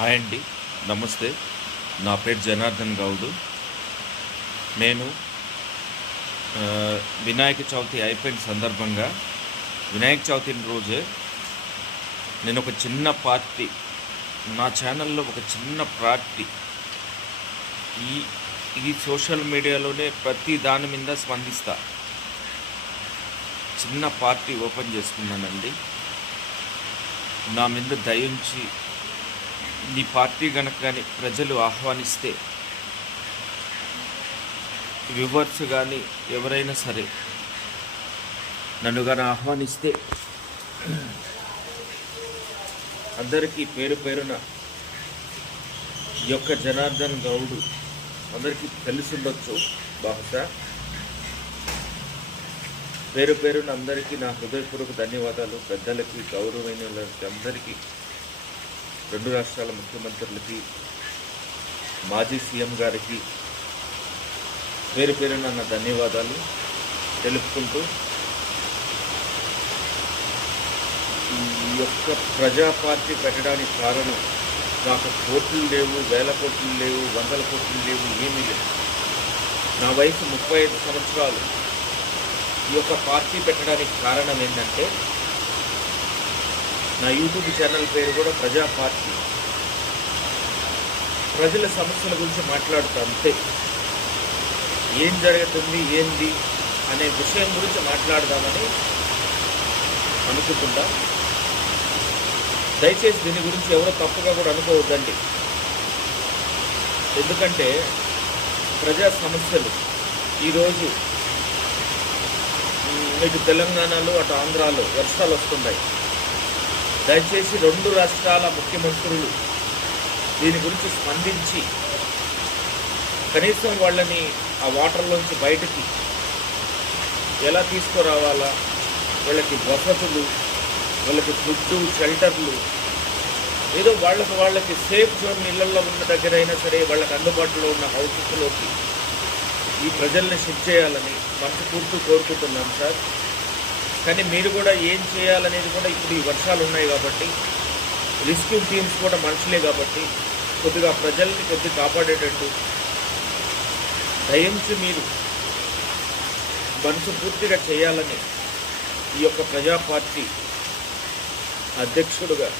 Hi అండి, నమస్తే. నా పేరు జనార్దన్ గౌడ్. నేను వినాయక చవితి అయిపోయిన సందర్భంగా వినాయక చవితి రోజే నేను ఒక చిన్న పార్టీ, నా ఛానల్లో ఒక చిన్న పార్టీ ఈ ఈ సోషల్ మీడియాలోనే ప్రతి దాని మీద స్పందిస్తా. చిన్న పార్టీ ఓపెన్ చేసుకున్నానండి. నా మీద దయించి నీ పార్టీ కనుక కానీ ప్రజలు ఆహ్వానిస్తే, వ్యూవర్స్ కానీ ఎవరైనా సరే నన్ను కానీ ఆహ్వానిస్తే అందరికీ పేరు పేరున ఈ యొక్క జనార్దన్ గౌడ్ అందరికీ తెలిసి ఉండొచ్చు. బహుశా పేరు పేరున అందరికీ నా హృదయపూర్వక ధన్యవాదాలు. పెద్దలకి, గౌరవైనలకి అందరికీ, రెండు రాష్ట్రాల ముఖ్యమంత్రులకి, మాజీ సీఎం గారికి పేరు పేరున నా ధన్యవాదాలు తెలుపుకుంటూ, ఈ యొక్క ప్రజా పార్టీ పెట్టడానికి కారణం నాకు కోట్లు లేవు, వేల కోట్లు లేవు, వందల కోట్లు లేవు, ఏమీ లేవు. నా వయసు 35 సంవత్సరాలు. ఈ యొక్క పార్టీ పెట్టడానికి కారణం ఏంటంటే, నా యూట్యూబ్ ఛానల్ పేరు కూడా ప్రజా పార్టీ. ప్రజల సమస్యల గురించి మాట్లాడుతూ అంతే. ఏం జరుగుతుంది, ఏంది అనే విషయం గురించి మాట్లాడదామని అనుకుంటుందా. దయచేసి దీని గురించి ఎవరో తప్పుగా కూడా అనుకోవద్దండి. ఎందుకంటే ప్రజా సమస్యలు ఈరోజు ఇటు తెలంగాణలో అటు ఆంధ్రాలో వర్షాలు వస్తున్నాయి. దయచేసి రెండు రాష్ట్రాల ముఖ్యమంత్రులు దీని గురించి స్పందించి కనీసం వాళ్ళని ఆ వాటర్లోంచి బయటికి ఎలా తీసుకురావాలా, వాళ్ళకి వసతులు, వాళ్ళకి ఫుడ్డు, షెల్టర్లు, ఏదో వాళ్ళకి సేఫ్ జోన్ ఇళ్లలో ఉన్న దగ్గర అయినా సరే వాళ్ళకి అందుబాటులో ఉన్న హౌసెస్లోకి ఈ ప్రజల్ని షిఫ్ట్ చేయాలని మనస్ఫూర్తి కోరుకుంటున్నాను సార్. కానీ మీరు కూడా ఏం చేయాలనేది కూడా ఇప్పుడు ఈ వర్షాలు ఉన్నాయి కాబట్టి, రెస్క్యూ టీమ్స్ కూడా మనుషులే కాబట్టి కొద్దిగా ప్రజల్ని కొద్దిగా కాపాడేటట్టు దయించి మీరు మనసు పూర్తిగా చేయాలని ఈ యొక్క ప్రజా పార్టీ అధ్యక్షుడుగా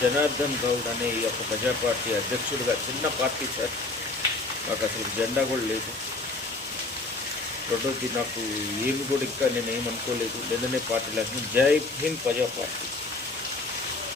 జనార్దన్ గౌడ్ అనే ఈ యొక్క ప్రజా పార్టీ అధ్యక్షుడిగా, చిన్న పార్టీ సార్, నాకు అసలు జెండా కూడా లేదు. రెండోది నాకు ఏమి కూడా ఇంకా నేను ఏమనుకోలేదు. నిన్ననే పార్టీ లేదు. జై హింద్ ప్రజా పార్టీ.